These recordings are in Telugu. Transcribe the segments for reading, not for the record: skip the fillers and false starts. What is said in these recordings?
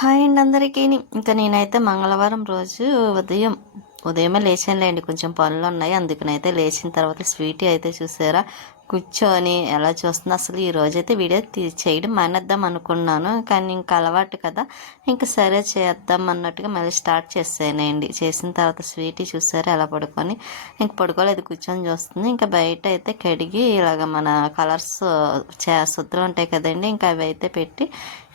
హాయ్ అండి అందరికీ. ఇంకా నేనైతే మంగళవారం రోజు ఉదయమే లేచానులేండి. కొంచెం పనులు ఉన్నాయి, అందుకనైతే లేచిన తర్వాత స్వీటీ అయితే చూసారా కూర్చొని ఎలా చూస్తుంది. అసలు ఈ రోజైతే వీడియో చేయడం మానేద్దాం అనుకున్నాను, కానీ ఇంకా అలవాటు కదా, ఇంకా సరే చేద్దాం అన్నట్టుగా మళ్ళీ స్టార్ట్ చేసానండి. చేసిన తర్వాత స్వీటీ చూసారా ఎలా పడుకొని, ఇంక పడుకోలేదు, కూర్చొని చూస్తుంది. ఇంకా బయట అయితే కడిగి ఇలాగ మన కలర్స్ సుద్దలు ఉంటాయి కదండి, ఇంకా అవి అయితే పెట్టి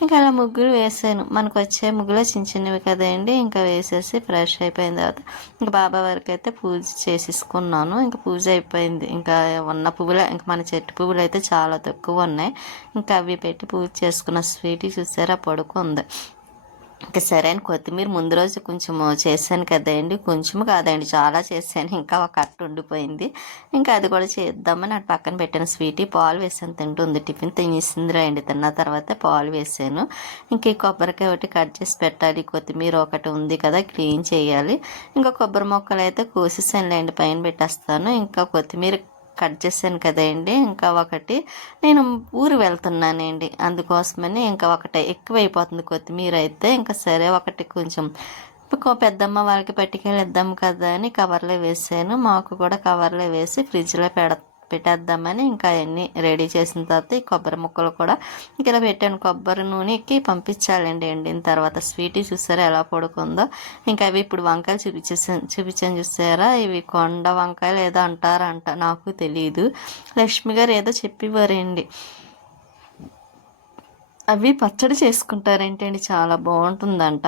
ఇంకా అలా ముగ్గులు వేసాను. మనకు వచ్చే ముగ్గులు చిన్న చిన్నవి కదండి, ఇంకా వేసేసి ఫ్రెష్ అయిపోయిన తర్వాత ఇంకా బాబా వారికి అయితే పూజ చేసేసుకున్నాను. ఇంకా పూజ అయిపోయింది. ఇంకా ఉన్న పువ్వులు, ఇంకా మన చెట్టు పువ్వులు అయితే చాలా తక్కువ ఉన్నాయి, ఇంకా అవి పెట్టి పూజ చేసుకున్న. స్వీటీ చూసారా పడుకుంది. ఇంకా సరే అని కొత్తిమీర ముందు రోజు కొంచెం చేశాను కదండి, కొంచెము కాదండి చాలా చేశాను, ఇంకా ఒక అట్టు ఉండిపోయింది. ఇంకా అది కూడా చేద్దామని అటు పక్కన పెట్టాను. స్వీటీ పాలు వేసాను, తింటుంది, టిఫిన్ తినేసిందిరా అండి. తిన్న తర్వాత పాలు వేసాను. ఇంక ఈ కొబ్బరికాయ ఒకటి కట్ చేసి పెట్టాలి, కొత్తిమీర ఒకటి ఉంది కదా క్లీన్ చేయాలి. ఇంకా కొబ్బరి మొక్కలు అయితే కోసేసానులేండి, పైన పెట్టేస్తాను. ఇంకా కొత్తిమీర కట్ చేశాను కదండి, ఇంకా ఒకటి నేను ఊరు వెళ్తున్నానండి, అందుకోసమని ఇంకా ఒకటి ఎక్కువైపోతుంది కొత్తిమీర అయితే. ఇంకా సరే ఒకటి కొంచెం పెద్దమ్మ వాళ్ళకి పట్టుకెళ్ళిద్దాం కదా అని కవర్లో వేసాను. మాకు కూడా కవర్లో వేసి ఫ్రిడ్జ్లో పెట్టేద్దామని ఇంకా అవన్నీ రెడీ చేసిన తర్వాత ఈ కొబ్బరి ముక్కలు కూడా ఇలా పెట్టాను. కొబ్బరి నూనెకి పంపించాలండి ఎండిన తర్వాత. స్వీటీ చూసారా ఎలా పడుకుందో. ఇంకా అవి ఇప్పుడు వంకాయలు చూపించాను చూసారా, ఇవి కొండ వంకాయలు ఏదో అంటారంట, నాకు తెలియదు. లక్ష్మి గారు ఏదో చెప్పివ్వరండి, అవి పచ్చడి చేసుకుంటారేంటండి, చాలా బాగుంటుందంట.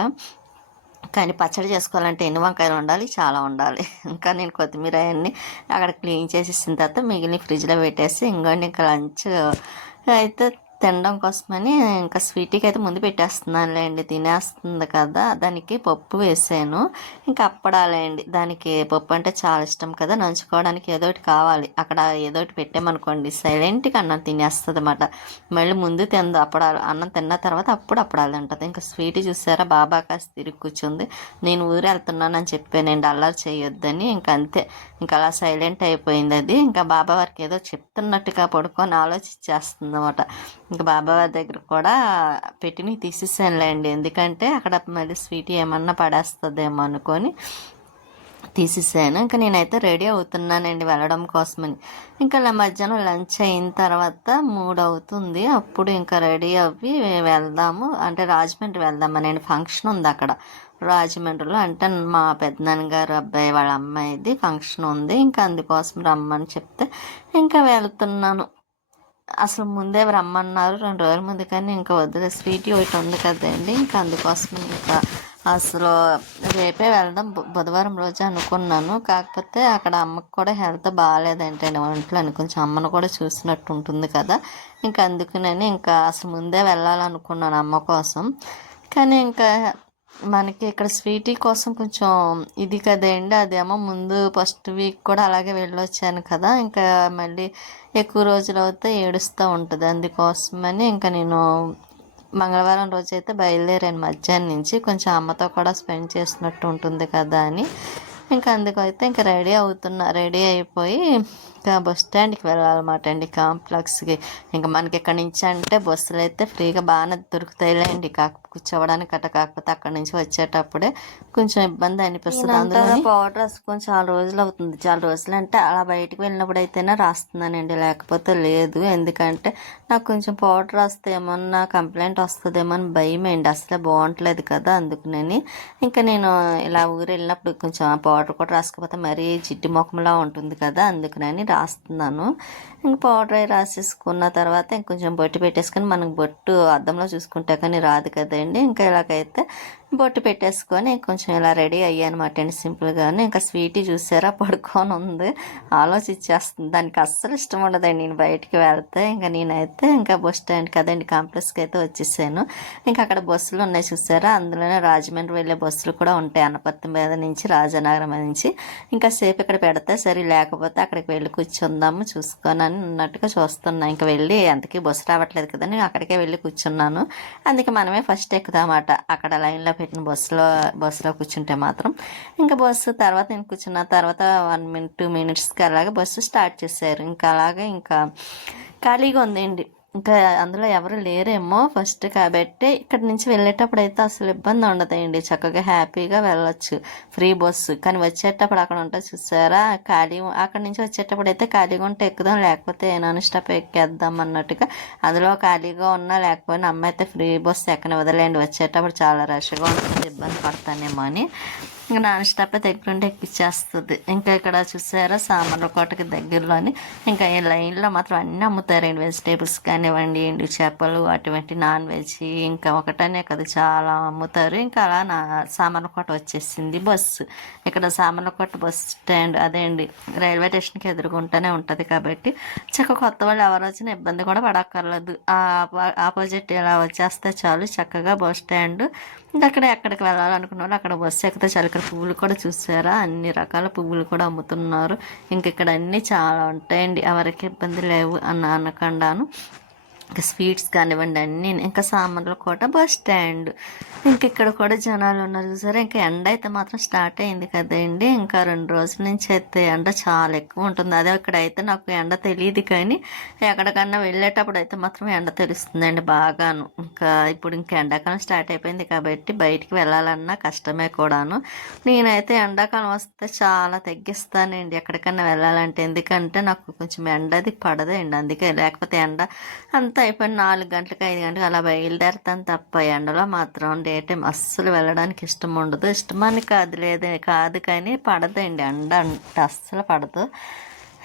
కానీ పచ్చడి చేసుకోవాలంటే ఎన్ని వంకాయలు ఉండాలి, చాలా ఉండాలి. ఇంకా నేను కొత్తిమీర అవన్నీ అక్కడ క్లీన్ చేసేసిన తర్వాత మిగిలిన ఫ్రిడ్జ్లో పెట్టేసి ఇంకోండి ఇంకా లంచ్ అయితే తినడం కోసమని ఇంకా స్వీట్కి అయితే ముందు పెట్టేస్తున్నానులేండి, తినేస్తుంది కదా. దానికి పప్పు వేసాను, ఇంకా అప్పడాలండి. దానికి పప్పు అంటే చాలా ఇష్టం కదా, నంచుకోవడానికి ఏదో ఒకటి కావాలి. అక్కడ ఏదో ఒకటి పెట్టామనుకోండి సైలెంట్గా అన్నం తినేస్తుంది అన్నమాట. మళ్ళీ ముందు తిందు అప్పడాలు, అన్నం తిన్న తర్వాత అప్పుడు అప్పడాలు అంటుంది. ఇంకా స్వీట్ చూసారా బాబా కాస్త తిరిగి కూర్చుంది. నేను ఊరు వెళ్తున్నానని చెప్పానండి, అల్లరి చేయొద్దని. ఇంకా అంతే, ఇంకా అలా సైలెంట్ అయిపోయింది అది. ఇంకా బాబా వారికి ఏదో చెప్తున్నట్టుగా పడుకొని ఆలోచించేస్తుంది అన్నమాట. ఇంకా బాబావారి దగ్గర కూడా పెట్టిని తీసేసానులేండి, ఎందుకంటే అక్కడ మళ్ళీ స్వీట్ ఏమన్నా పడేస్తుందేమో అనుకొని తీసేసాను. ఇంకా నేనైతే రెడీ అవుతున్నానండి వెళ్ళడం కోసమని. ఇంకా అలా మధ్యాహ్నం లంచ్ అయిన తర్వాత 3 అవుతుంది, అప్పుడు ఇంకా రెడీ అవ్వి వెళ్దాము అంటే రాజమండ్రి వెళ్దామని. ఫంక్షన్ ఉంది అక్కడ రాజమండ్రిలో, అంటే మా పెద్దనాన్నగారు అబ్బాయి వాళ్ళ అమ్మాయిది ఫంక్షన్ ఉంది. ఇంకా అందుకోసం రమ్మని చెప్తే ఇంకా వెళ్తున్నాను. అసలు ముందే రమ్మన్నారు 2 రోజుల ముందు, కానీ ఇంకా వద్దులే స్వీటీ ఒకటి ఉంది కదండి, ఇంకా అందుకోసం ఇంకా అసలు రేపే వెళ్దాం బుధవారం రోజు అనుకున్నాను. కాకపోతే అక్కడ అమ్మకు కూడా హెల్త్ బాగాలేదంటండి ఒంట్లో అని, కొంచెం అమ్మను కూడా చూసినట్టు ఉంటుంది కదా, ఇంకా అందుకనని ఇంకా అసలు ముందే వెళ్ళాలనుకున్నాను అమ్మ కోసం. కానీ ఇంకా మనకి ఇక్కడ స్వీటీ కోసం కొంచెం ఇది కదండి, అదేమో ముందు ఫస్ట్ వీక్ కూడా అలాగే వెళ్ళొచ్చాను కదా, ఇంకా మళ్ళీ ఎక్కువ రోజులు అవుతే ఏడుస్తూ ఉంటుంది. అందుకోసమని ఇంకా నేను మంగళవారం రోజు అయితే బయలుదేరాను మధ్యాహ్నం నుంచి, కొంచెం అమ్మతో కూడా స్పెండ్ చేసినట్టు ఉంటుంది కదా అని. ఇంకా అందుకైతే ఇంకా రెడీ అయిపోయి ఇంకా బస్ స్టాండ్కి వెళ్ళాలన్నమాట అండి, కాంప్లెక్స్కి. ఇంకా మనకి ఇక్కడ నుంచి అంటే బస్సులు అయితే ఫ్రీగా బాగానే దొరుకుతాయిలేండి, కూర్చోవడానికి కాకపోతే అక్కడ నుంచి వచ్చేటప్పుడే కొంచెం ఇబ్బంది అనిపిస్తుంది. అందులో పౌడర్ రాసుకొని చాలా రోజులు అవుతుంది. చాలా రోజులు అంటే అలా బయటకు వెళ్ళినప్పుడు అయితేనే రాస్తున్నానండి, లేకపోతే లేదు. ఎందుకంటే నాకు కొంచెం పౌడర్ రాస్తే ఏమన్నా కంప్లైంట్ వస్తుందేమో అని భయం అండి, అసలే బాగుంటలేదు కదా, అందుకునని ఇంకా నేను ఇలా ఊరు వెళ్ళినప్పుడు కొంచెం పౌడర్ కూడా రాసుకోకపోతే మరీ జిడ్డు ముఖంలా ఉంటుంది కదా, అందుకునని రాస్తున్నాను. ఇంక పౌడర్ అయి రాసేసుకున్న తర్వాత ఇంకొంచెం బొట్టు పెట్టేసుకొని, మనకు బొట్టు అద్దంలో చూసుకుంటే కానీ రాదు కదండి. ఇంకా ఇలాగైతే బొట్టు పెట్టేసుకొని కొంచెం ఇలా రెడీ అయ్యానమాట అండి, సింపుల్గానే. ఇంకా స్వీటీ చూసారా పడుకొని ఉంది, ఆలోచించేస్తుంది. దానికి అస్సలు ఇష్టం ఉండదండి నేను బయటికి వెళ్తే. ఇంకా నేనైతే ఇంకా బస్ స్టాండ్ కదండి కాంప్లెక్స్కి అయితే వచ్చేసాను. ఇంకా అక్కడ బస్సులు ఉన్నాయి చూసారా, అందులోనే రాజమండ్రి వెళ్ళే బస్సులు కూడా ఉంటాయి, అనపర్తి మీద నుంచి రాజనగరం నుంచి. ఇంకా సేపు ఇక్కడ పెడితే సరే, లేకపోతే అక్కడికి వెళ్ళి కూర్చుందాము చూసుకొని అని ఉన్నట్టుగా చూస్తున్నా. ఇంకా వెళ్ళి అంతకీ బస్సు రావట్లేదు కదా, నేను అక్కడికే వెళ్ళి కూర్చున్నాను. అందుకే మనమే ఫస్ట్ ఎక్కుదామాట అక్కడ లైన్లో పెట్టిన బస్సులో కూర్చుంటే మాత్రం. ఇంకా బస్సు తర్వాత నేను కూర్చున్న తర్వాత 1 minute 2 minutesకి అలాగే బస్సు స్టార్ట్ చేశారు. ఇంకా అలాగే ఇంకా ఖాళీగా ఉందండి, ఇంకా అందులో ఎవరు లేరేమో ఫస్ట్ కాబట్టి ఇక్కడి నుంచి వెళ్ళేటప్పుడు అయితే అసలు ఇబ్బంది ఉండదండి, చక్కగా హ్యాపీగా వెళ్ళొచ్చు, ఫ్రీ బస్సు. కానీ వచ్చేటప్పుడు అక్కడ ఉంటుంది చూసారా ఖాళీ, అక్కడి నుంచి వచ్చేటప్పుడు అయితే ఖాళీగా ఉంటే ఎక్కుదాం, లేకపోతే నాన్ స్టాప్ ఎక్కేద్దాం అన్నట్టుగా. అందులో ఖాళీగా ఉన్నా లేకపోయినా అమ్మ అయితే ఫ్రీ బస్సు ఎక్కని వదిలేండి, వచ్చేటప్పుడు చాలా రష్గా ఉంటుంది, ఇబ్బంది పడతానేమో అని. ఇంకా నాన్ స్టాప్ దగ్గరుండి ఎక్కిచ్చేస్తుంది. ఇంకా ఇక్కడ చూసారా సామర్లకోటకి దగ్గరలోని ఇంకా ఈ లైన్లో మాత్రం అన్నీ అమ్ముతారండి, వెజిటేబుల్స్ కానివ్వండి, ఎండు చేపలు, అటువంటి నాన్ వెజ్, ఇంకా ఒకటనే కదా చాలా అమ్ముతారు. ఇంకా అలా సామర్లకోట వచ్చేసింది బస్సు. ఇక్కడ సామర్లకోట బస్ స్టాండ్ అదే అండి, రైల్వే స్టేషన్కి ఎదురుగుంటూనే ఉంటుంది కాబట్టి చక్కగా కొత్త వాళ్ళు ఎవరు వచ్చినా ఇబ్బంది కూడా పడక్కర్లేదు, ఆపోజిట్ ఇలా వచ్చేస్తే చాలు చక్కగా బస్ స్టాండ్. ఇంకా అక్కడ ఎక్కడికి వెళ్ళాలనుకున్న వాళ్ళు అక్కడ బస్సు ఎక్కితే చాలు. ఇక్కడ పువ్వులు కూడా చూసారా, అన్ని రకాల పువ్వులు కూడా అమ్ముతున్నారు. ఇంక ఇక్కడ అన్నీ చాలా ఉంటాయండి, ఎవరికి ఇబ్బంది లేవు అనకుండాను. ఇంకా స్వీట్స్ కానివ్వండి అన్నీ. ఇంకా సామర్లకోట బస్ స్టాండ్. ఇంక ఇక్కడ కూడా జనాలు ఉన్నారు చూసారా. ఇంకా ఎండ అయితే మాత్రం స్టార్ట్ అయింది కదండి, ఇంకా 2 రోజుల నుంచి అయితే ఎండ చాలా ఎక్కువ ఉంటుంది. అదే ఇక్కడ అయితే నాకు ఎండ తెలియదు, కానీ ఎక్కడికన్నా వెళ్ళేటప్పుడు అయితే మాత్రం ఎండ తెలుస్తుందండి బాగాను. ఇంకా ఇప్పుడు ఇంకా ఎండాకాలం స్టార్ట్ అయిపోయింది కాబట్టి బయటికి వెళ్ళాలన్నా కష్టమే కూడాను. నేనైతే ఎండాకాలం వస్తే చాలా తగ్గిస్తానండి ఎక్కడికన్నా వెళ్ళాలంటే, ఎందుకంటే నాకు కొంచెం ఎండది పడదండి, అందుకే. లేకపోతే ఎండ అంత అయిపోయిన 4 గంటలకు 5 గంటలకు అలా బయలుదేరుతాను తప్ప ఎండలో మాత్రం డే టైం అస్సలు వెళ్ళడానికి ఇష్టం ఉండదు. ఇష్టమని కాదు కానీ పడదండి ఎండ అంటే అస్సలు పడదు.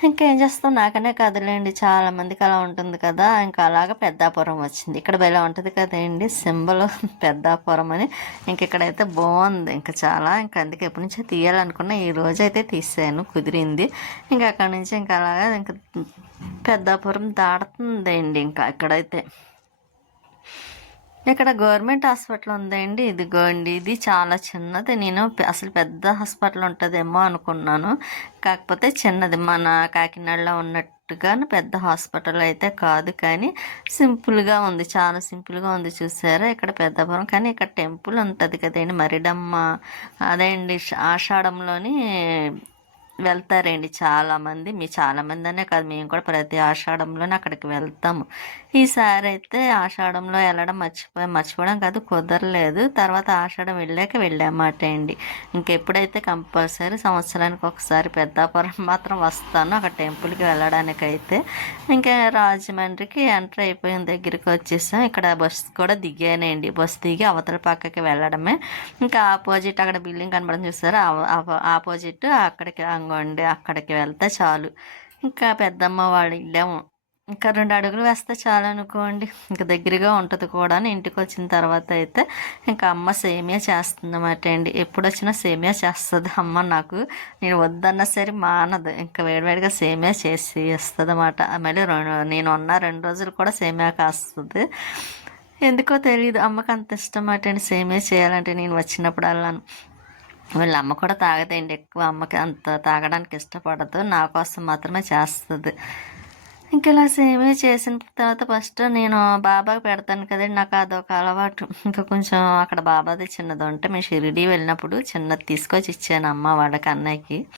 ఇంకేం చేస్తాం, నాకనే కాదులేండి చాలామందికి అలా ఉంటుంది కదా. ఇంకా అలాగా పెద్దాపురం వచ్చింది, ఇక్కడ భలే ఉంటుంది కదండి సింబల్ పెద్దాపురం అని. ఇంక ఇక్కడైతే బాగుంది ఇంకా చాలా. ఇంకా అందుకే ఎప్పటి నుంచో తీయాలనుకున్నా, ఈ రోజు అయితే తీసాను, కుదిరింది. ఇంకా అక్కడ నుంచి ఇంకా అలాగా ఇంకా పెద్దాపురం దాడుతుందండి. ఇంకా ఇక్కడైతే ఇక్కడ గవర్నమెంట్ హాస్పిటల్ ఉందండి, ఇదిగోండి ఇది చాలా చిన్నది. నేను అసలు పెద్ద హాస్పిటల్ ఉంటుందేమో అనుకున్నాను, కాకపోతే చిన్నది. మన కాకినాడలో ఉన్నట్టుగా పెద్ద హాస్పిటల్ అయితే కాదు, కానీ సింపుల్గా ఉంది, చాలా సింపుల్గా ఉంది చూసారా ఇక్కడ పెద్దపురం. కానీ ఇక్కడ టెంపుల్ ఉంటుంది కదండి మరిడమ్మ, అదే అండి ఆషాఢంలోని వెళ్తారండి చాలామంది. చాలామంది అనే కాదు, మేము కూడా ప్రతి ఆషాఢంలోనే అక్కడికి వెళ్తాము. ఈసారి అయితే ఆషాఢంలో వెళ్ళడం మర్చిపోవడం కాదు, కుదరలేదు. తర్వాత ఆషాఢం వెళ్ళామాట అండి. ఇంకెప్పుడైతే కంపల్సరీ సంవత్సరానికి ఒకసారి పెద్దాపురం మాత్రం వస్తాను అక్కడ టెంపుల్కి వెళ్ళడానికైతే. ఇంకా రాజమండ్రికి ఎంటర్ అయిపోయిన దగ్గరికి వచ్చేసాం. ఇక్కడ బస్ కూడా దిగానండి, బస్ దిగి అవతల పక్కకి వెళ్ళడమే. ఇంకా ఆపోజిట్ అక్కడ బిల్డింగ్ కనబడడం చూస్తారా, ఆపోజిట్ అక్కడికి వెళ్తే చాలు. ఇంకా పెద్దమ్మ వాళ్ళ ఇల్లేమో ఇంకా 2 అడుగులు వేస్తే చాలు అనుకోండి, ఇంకా దగ్గరగా ఉంటుంది కూడా. ఇంటికి వచ్చిన తర్వాత అయితే ఇంకా అమ్మ సేమియా చేస్తుందన్నమాట అండి. ఎప్పుడు వచ్చినా సేమియా చేస్తుంది అమ్మ నాకు, నేను వద్దన్నా సరే మానదు, ఇంకా వేడివేడిగా సేమియా చేసి ఇస్తుంది అన్నమాట. మళ్ళీ నేను ఉన్న 2 రోజులు కూడా సేమియా కాస్తుంది. ఎందుకో తెలియదు అమ్మకి అంత ఇష్టం అండి సేమియా చేయాలంటే. నేను వచ్చినప్పుడు అల్లాను, వీళ్ళ అమ్మ కూడా తాగదండి ఎక్కువ, అమ్మకి అంత తాగడానికి ఇష్టపడదు, నా కోసం మాత్రమే చేస్తుంది. ఇంక ఇలా సేమియా చేసిన తర్వాత ఫస్ట్ నేను బాబాకి పెడతాను కదండి, నాకు అదొక అలవాటు. ఇంకా కొంచెం అక్కడ బాబాది చిన్నది ఉంటే మేము షిరిడి వెళ్ళినప్పుడు చిన్నది తీసుకొచ్చి ఇచ్చాను అమ్మ వాళ్ళకి, అన్నయ్యకి.